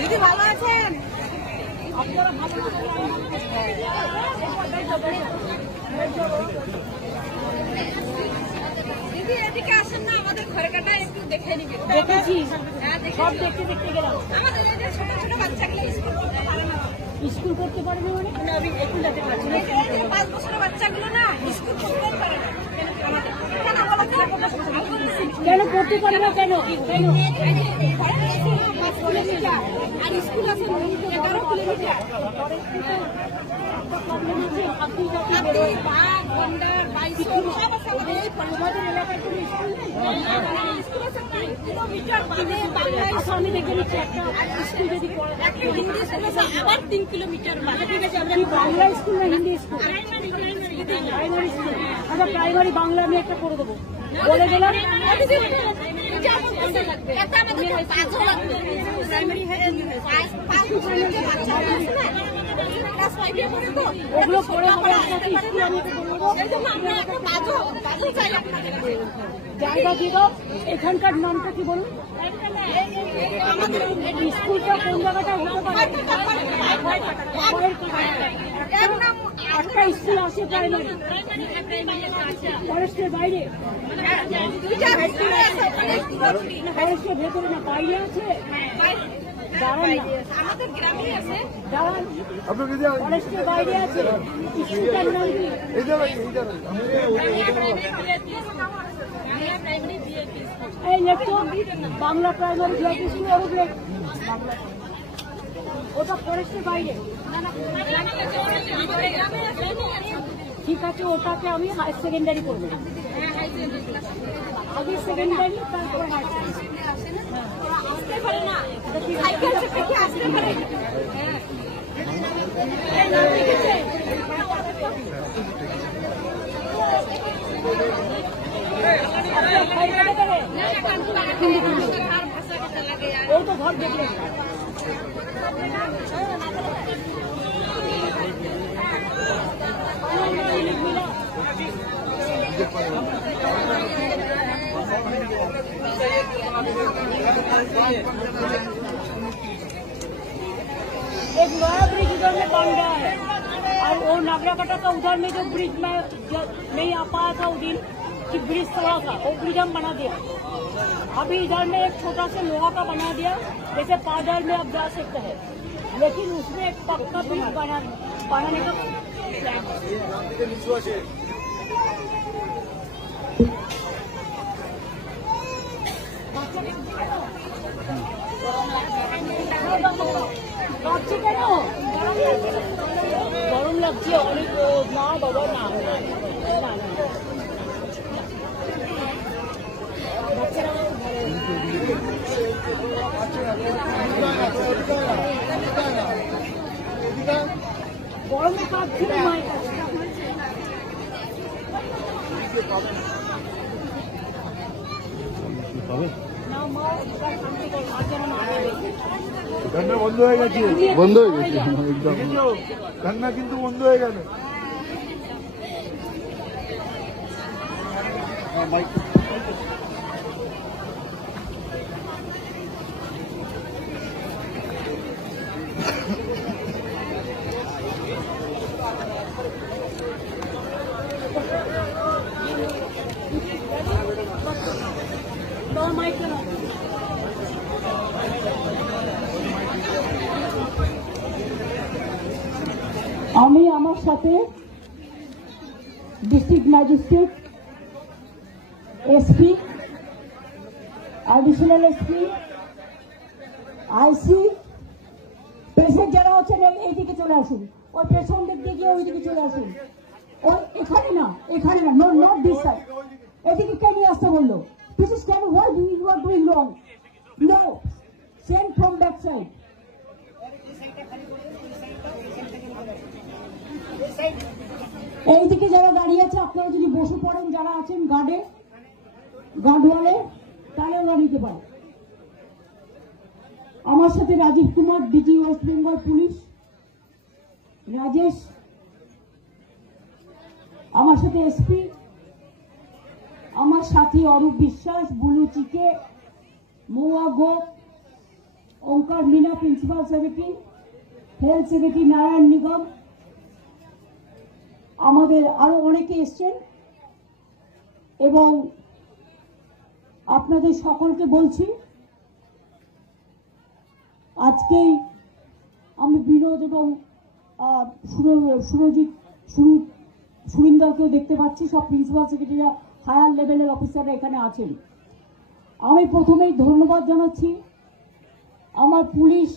দিদি ভালো আছেন? আপনারা ভালো দিদি এদিকে আসেন না, আমাদের ঘরে কাটা একটু দেখে নিবি। দেখেছি, সব দেখতে দেখতে গেলাম। আমাদের ছোট ছোট বাচ্চাগুলো স্কুল করতে পারে না। স্কুল করতে পারে না মানে আমি একটু যেতে পারছি না। 5 বছরের বাচ্চাগুলো না স্কুল করতে পারে না। কেন করতে পারে না? কেন আর স্কুল আছে 11 কিলোমিটার। আমি দেখে নিচ্ছি একটা স্কুল যদি আবার 3 কিলোমিটার। বাংলা স্কুল না হিন্দি স্কুল? Primary school. আচ্ছা প্রাইমারি বাংলা আমি একটা করে দেবো, বলে দিলাম। ওগুলো করে জায়গা দিয়ে দাও। এখানকার নামটা কি বলুন? স্কুলটা কোন জায়গাটা হতে পারে? একটা স্কুল আছে প্রাইমারি, ফরেস্টের বাইরে, ফরেস্টের ভেতরে না, বাইরে আছে। আমাদের গ্রামে আছে, ফরেস্টের বাইরে আছে। স্কুলটার নাম কি? এই লেখো বাংলা প্রাইমারি ভিআইপি স্কুল। ওটা ফরেস্টের বাইরে। ঠিক আছে, ওটাকে আমি হায়ার সেকেন্ডারি করবো। আগে সেকেন্ডারি, তারপর হায়ার ও তো ঘর দেখলে एक नया ब्रिज इधर में बन रहा है और वो नागराकटा का उधर में जो ब्रिज में नहीं आ पाया था उस दिन कि ब्रिज थोड़ा सा, वो ब्रिज हम बना दिया। अभी इधर में एक छोटा सा लोहा का बना दिया, जैसे पैदल में आप जा सकते हैं, लेकिन उसमें एक पक्का ब्रिज बनाने का গরম লাগছে অনেক। না বাবা না, গরমে কাঁদছে না মায়ের কাছে। কান্না বন্ধ হয়ে গেছে, বন্ধ হয়ে গেছে একদম, কান্না কিন্তু বন্ধ হয়ে গেল। আমি আমার সাথে district magistrate, SP, additional SP, IC, present যারা হচ্ছেন এইদিকে চলে আসুন। ওই পেছন দিক দিয়ে গিয়ে ওইদিকে চলে আসুন। ওই এখানে না, এখানে না, নো নট দিস সাইড। এদিকে কে নিয়ে আসতে বললো? This is can why you are doing wrong. No, send from that side. এইদিকে যারা দাঁড়িয়ে আছে আপনারা যদি বসে পড়েন, যারা আছেন গার্ডে, গার্ডওয়ালে, তাহলে ওরা নিতে পারে। আমার সাথে রাজীব কুমার, ডিজি ওয়েস্ট বেঙ্গল পুলিশ, রাজেশ, আমার সাথে এসপি, আমার সাথী অরূপ বিশ্বাস, বুলু চিকে, মৌয়া গোপ, Onkar Meena, principal secretary, health secretary Narayan Nigam, আমাদের আরো অনেকে এসছেন। এবং আপনাদের সকলকে বলছি, আজকেই আমি বিনোদ এবং সুরিন্দরকেও দেখতে পাচ্ছি, সব প্রিন্সিপাল সেক্রেটারিরা, হায়ার লেভেলের অফিসাররা এখানে আছেন। আমি প্রথমেই ধন্যবাদ জানাচ্ছি আমার police,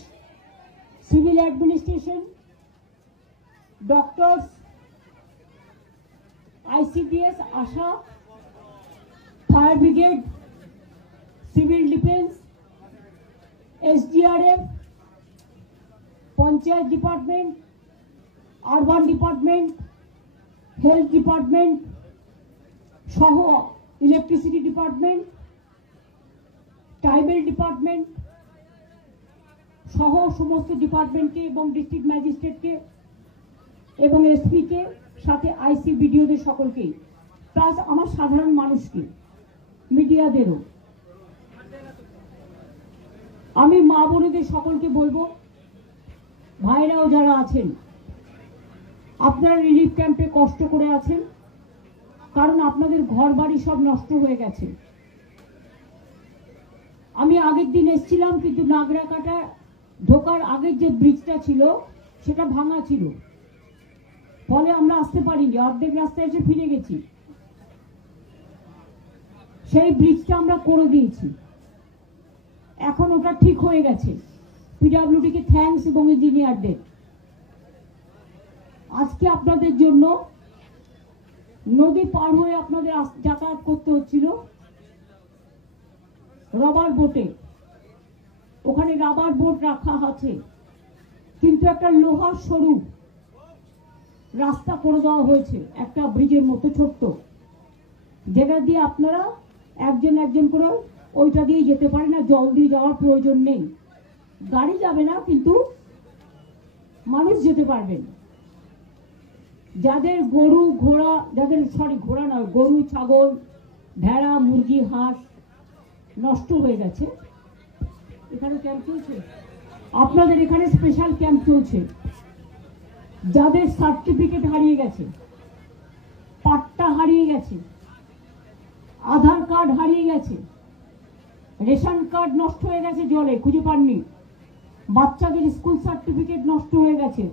civil administration, doctors, ICDS, ASHA, fire brigade, civil defence, SDRF, panchayat department, urban department, health department সহ ইলেকট্রিসিটি ডিপার্টমেন্ট, ট্রাইবেল ডিপার্টমেন্ট সহ সমস্ত ডিপার্টমেন্টকে এবং ডিস্ট্রিক্ট ম্যাজিস্ট্রেটকে এবং এসপিকে, সাথে ICBDOদের সকলকেই, প্লাস আমার সাধারণ মানুষকে, মিডিয়াদেরও। আমি মা বোনেদের সকলকে বলবো, ভাইরাও যারা আছেন, আপনারা রিলিফ ক্যাম্পে কষ্ট করে আছেন, কারণ আপনাদের ঘর বাড়ি সব নষ্ট হয়ে গেছে। আমি আগের দিন এসেছিলাম, কিন্তু নাগরাকাটা ঢোকার আগের যে ব্রিজটা ছিল সেটা ভাঙা ছিল, ফলে আমরা আসতে পারিনি, অর্ধেক রাস্তায় এসে ফিরে গেছি। সেই ব্রিজটা আমরা করে দিয়েছি, এখন ওটা ঠিক হয়ে গেছে। PWD কে থ্যাঙ্কস এবং ইঞ্জিনিয়ারদের। আজকে আপনাদের জন্য নদী পার হয়ে আপনাদের যাতায়াত করতে হচ্ছিল রাবার বোটে। ওখানে রাবার বোট রাখা আছে, কিন্তু একটা লোহার সরু রাস্তা করে দেওয়া হয়েছে, একটা ব্রিজের মতো ছোট্ট, যেটা দিয়ে আপনারা একজন একজন করে ওইটা দিয়ে যেতে পারেন না, জল দিয়ে যাওয়ার প্রয়োজন নেই। গাড়ি যাবে না, কিন্তু মানুষ যেতে পারবেন। যাদের গরু ঘোড়া, ঘোড়া নয়, গরু ছাগল ভেড়া মুরগি হাঁস নষ্ট হয়ে গেছে, এখানে ক্যাম্প চলছে, আপনাদের এখানে স্পেশাল ক্যাম্প চলছে। যাদের সার্টিফিকেট হারিয়ে গেছে, পাট্টা হারিয়ে গেছে, আধার কার্ড হারিয়ে গেছে, রেশন কার্ড নষ্ট হয়ে গেছে, জলে খুঁজে পাননি, বাচ্চাদের স্কুল সার্টিফিকেট নষ্ট হয়ে গেছে,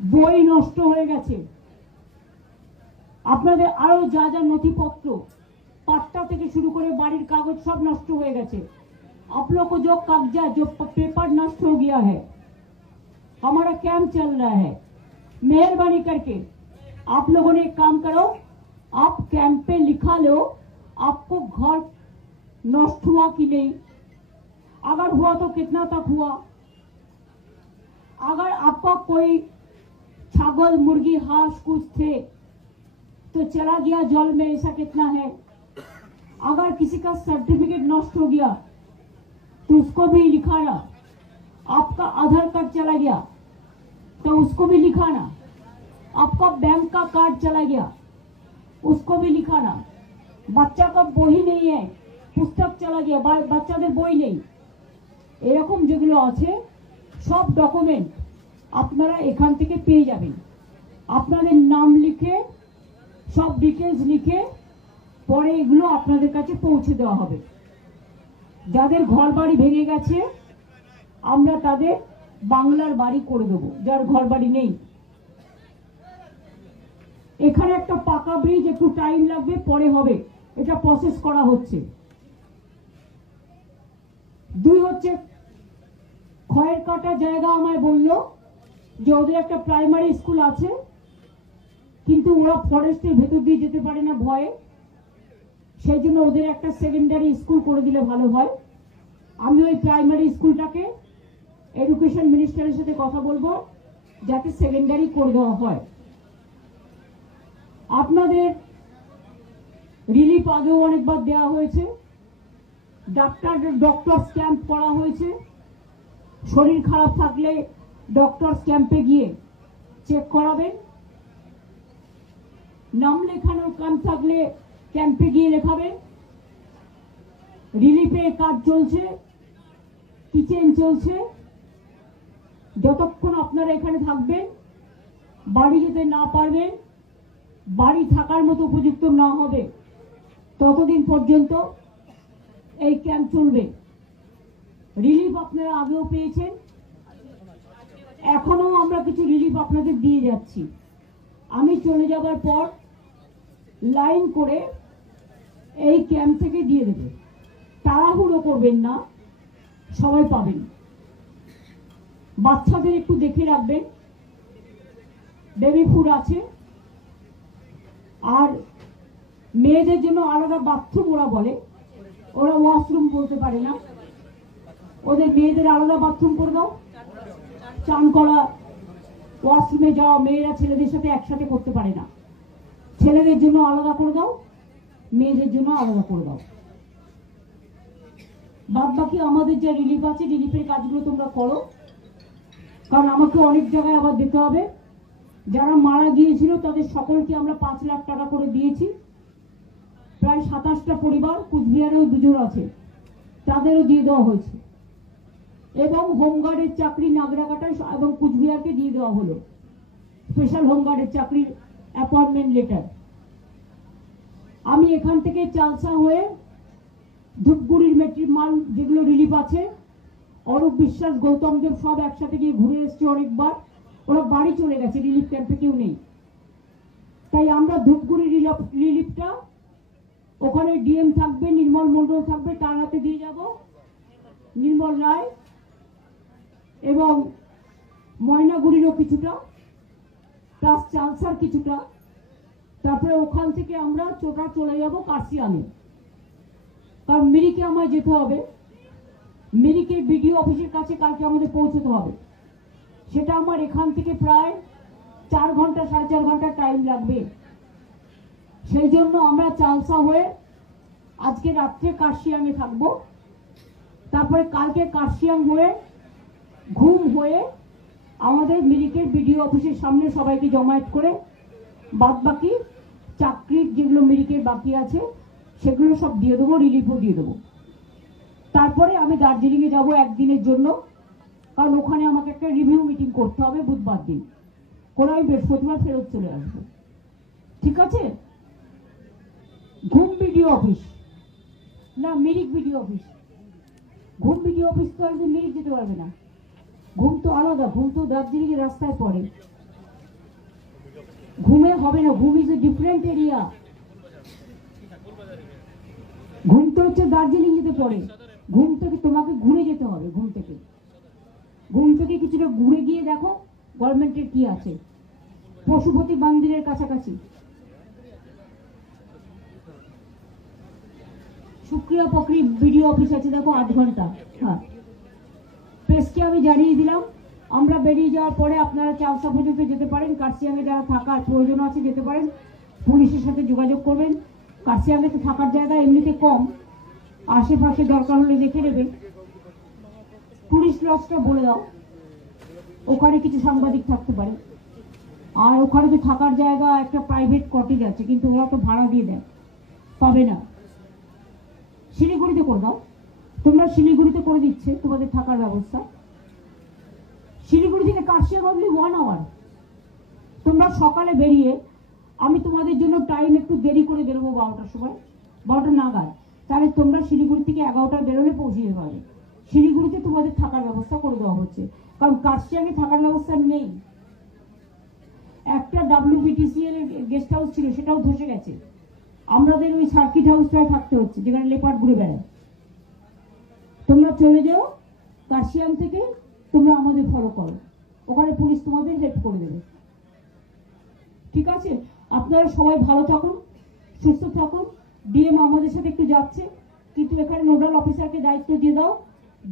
বই নষ্ট হয়ে গেছে, আপনাদের আরো যা যা নথিপত্র, পাট্টা থেকে শুরু করে বাড়ির কাগজ সব নষ্ট হয়ে গেছে। आप लोग को जो कागजात, जो पेपर नष्ट हो गया है, हमारा कैंप चल रहा है, मेहरबानी करके आप लोगों ने एक काम करो, आप कैंप पे लिखा लो आपको घर नष्ट हुआ कि नहीं, अगर हुआ तो कितना तक हुआ, अगर आपका कोई छागल मुर्गी हांस कुछ थे तो चला गया जल में, ऐसा कितना है, अगर किसी का सर्टिफिकेट नष्ट हो गया तो उसको भी लिखाना, आपका आधार कार्ड चला गया तो उसको भी लिखाना, आपका बैंक का कार्ड चला गया उसको भी लिखाना, बच्चा का বই नहीं है, पुस्तक चला गया, বাচ্চাদের বই নেই, এরকম যেগুলো আছে সব ডকুমেন্ট আপনারা এখান থেকে পেয়ে যাবেন। আপনাদের নাম লিখে সব ডিটেলস লিখে পরে এগুলো আপনাদের কাছে পৌঁছে দেওয়া হবে। যাদের ঘর বাড়ি ভেঙে গেছে আমরা তাদের বাংলার বাড়ি করে দেবো, যার ঘর বাড়ি নেই। এখানে একটা পাকা ব্রিজ, একটু টাইম লাগবে, পরে হবে, এটা প্রসেস করা হচ্ছে। দুই হচ্ছে খয়ের কাটা জায়গা, আমায় বললো যে ওদের একটা প্রাইমারি স্কুল আছে, কিন্তু ওরা ফরেস্টের ভেতর দিয়ে যেতে পারে না ভয়ে, সেই জন্য ওদের একটা সেকেন্ডারি স্কুল করে দিলে ভালো হয়। আমি ওই প্রাইমারি স্কুলটাকে এডুকেশন মিনিস্টারের সাথে কথা বলবো যাতে সেকেন্ডারি করে দেওয়া হয়। আপনাদের রিলিফ আগেও অনেকবার দেওয়া হয়েছে, ডক্টর ক্যাম্প করা হয়েছে। শরীর খারাপ থাকলে ডক্টর ক্যাম্পে গিয়ে চেক করাবেন। নাম লেখানোর কাজ থাকলে ক্যাম্পে গিয়ে লেখাবেন। রিলিফের কাজ চলছে, কিচেন চলছে। যতক্ষণ আপনারা এখানে থাকবেন, বাড়ি যেতে না পারবেন, বাড়ি থাকার মতো উপযুক্ত না হবে, ততদিন পর্যন্ত এই ক্যাম্প চলবে। রিলিফ আপনারা আগেও পেয়েছেন, এখনো আমরা কিছু রিলিফ আপনাদের দিয়ে যাচ্ছি। আমি চলে যাবার পর লাইন করে এই ক্যাম্প থেকে দিয়ে দেবে। তাড়াহুড়ো করবেন না, সবাই পাবেন। বাচ্চাদের একটু দেখে রাখবেন, বেবি ফুড আছে। আর মেয়েদের জন্য আলাদা বাথরুম ওরা বলে, ওরা ওয়াশরুম বলতে পারে না, ওদের মেয়েদের আলাদা বাথরুম করে দাও। চান করা, ওয়াশরুমে যাওয়া মেয়েরা ছেলেদের সাথে একসাথে করতে পারে না। ছেলেদের জন্য আলাদা করে দাও, মেয়েদের জন্য আলাদা করে দাও। বাদ বাকি আমাদের যে রিলিফ আছে, রিলিফের কাজগুলো তোমরা করো, কারণ আমাকে অনেক জায়গায় আবার দিতে হবে। যারা মারা গিয়েছিল তাদের সকলকে আমরা 5 লাখ টাকা করে দিয়েছি। প্রায় 27টা পরিবার, কুচবিহারেও 2 জন আছে, তাদেরও দিয়ে দেওয়া হয়েছে। এবং হোমগার্ডের চাকরি নাগরাকাটায় এবং কুচবিহারকে দিয়ে দেওয়া হলো স্পেশাল হোমগার্ডের চাকরির অ্যাপয়েন্টমেন্ট লেটার। আমি এখান থেকে চালসা হয়ে ধূপগুড়ির মেট্রিক মাল যেগুলো রিলিফ আছে, অরূপ বিশ্বাস, গৌতম দেব সব একসাথে গিয়ে ঘুরে এসছে অনেকবার। ওরা বাড়ি চলে গেছে, রিলিফ ক্যাম্পে কেউ নেই। তাই আমরা ধূপগুড়ি রিলিফটা, ওখানে ডিএম থাকবে, নির্মল মন্ডল থাকবে, তার হাতে দিয়ে যাব। নির্মল রায় এবং ময়নাগুড়িরও কিছুটা, প্লাস চালসার কিছুটা। তারপরে ওখান থেকে আমরা চলে যাব কার্শিয়াঙে, কারণ মিরিকে আমায় যেতে হবে। মিরিকের বিডিও অফিসের কাছে কালকে আমাদের পৌঁছতে হবে। সেটা আমার এখান থেকে প্রায় 4 ঘন্টা 4.5 ঘন্টা টাইম লাগবে। সেই জন্য আমরা চালসা হয়ে আজকে রাত্রে কার্শিয়াঙে থাকবো। তারপরে কালকে কার্শিয়াং হয়ে ঘুম হয়ে আমাদের মিরিকের বিডিও অফিসের সামনে সবাইকে জমায়েত করে বাদ বাকি চাকরির যেগুলো মিরিকের বাকি আছে সেগুলো সব দিয়ে দেবো, রিলিফও দিয়ে দেবো। তারপরে আমি দার্জিলিংয়ে যাব 1 দিনের জন্য, কারণ ওখানে আমাকে একটা রিভিউ মিটিং করতে হবে বুধবার দিন করে। আমি বৃহস্পতিবার ফেরত চলে আসবো, ঠিক আছে? ঘুম বিডিও অফিস না, মিরিক বিডিও অফিস। ঘুম বিডিও অফিস তো একদিন মিরিক যেতে পারবে না, ঘুম তো আলাদা, ঘুম তো দার্জিলিং এর রাস্তায় পড়ে। ঘুমে হবে না, ঘুম ইজ এ ডিফারেন্ট এরিয়া। ঘুম তো হচ্ছে দার্জিলিং যেতে পড়ে। ঘুম থেকে তোমাকে ঘুরে যেতে হবে, ঘুম থেকে কিছুটা ঘুরে গিয়ে দেখো গভর্নমেন্টের কি আছে, পশুপতি মন্দিরের কাছাকাছি। শুক্রিয়া পকরি বিডিও অফিস আছে, দেখো 8 ঘন্টা। হ্যাঁ, প্রেসকে আমি জানিয়ে দিলাম। আমরা বেরিয়ে যাওয়ার পরে আপনারা চালসা পর্যন্ত যেতে পারেন। কার্শিয়াঙে যারা থাকার প্রয়োজন আছে যেতে পারেন, পুলিশের সাথে যোগাযোগ করবেন। কার্শিয়াঙে তো থাকার জায়গা এমনিতে কম, আশেপাশে দরকার হলে দেখে নেবেন। পুলিশ লজটা বলে দাও, ওখানে কিছু সাংবাদিক থাকতে পারে। আর ওখানে তো থাকার জায়গা একটা প্রাইভেট কটেজ আছে, কিন্তু ওরা তো ভাড়া দিয়ে দেয়, পাবে না। শিলিগুড়িতে করে দাও, তোমরা শিলিগুড়িতে করে দিচ্ছে তোমাদের থাকার ব্যবস্থা। শিলিগুড়ি থেকে কার্শিয়াং অনলি 1 আওয়ার। তোমরা সকালে বেরিয়ে, আমি তোমাদের জন্য টাইম একটু দেরি করে বেরোবো 12টার সময়, 12টা নাগাদ। তাহলে তোমরা শিলিগুড়ি থেকে 11টায় বেরোলে পৌঁছে যেতে পারবে। শিলিগুড়িতে তোমাদের থাকার ব্যবস্থা করে দেওয়া হচ্ছে, কারণ কার্শিয়াঙে থাকার ব্যবস্থা নেই। একটা WBTCL এর গেস্ট হাউস ছিল, সেটাও ধসে গেছে। আমাদের ওই সার্কিট হাউসটায় থাকতে হচ্ছে, যেখানে লেপার্ড ঘুরে বেড়ায়। তোমরা চলে যাও কার্শিয়াং থেকে, তোমরা আমাদের ফলো করো, ওখানে পুলিশ তোমাদের হেল্প করে দেবে, ঠিক আছে? আপনারা সবাই ভালো থাকুন, সুস্থ থাকুন। ডিএম আমাদের সাথে একটু যাচ্ছে, কিন্তু এখানে নোডাল অফিসারকে দায়িত্ব দিয়ে দাও,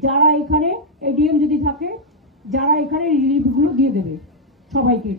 যারা এখানে এডিএম যদি থাকে, যারা এখানে রিলিফগুলো দিয়ে দেবে সবাইকে।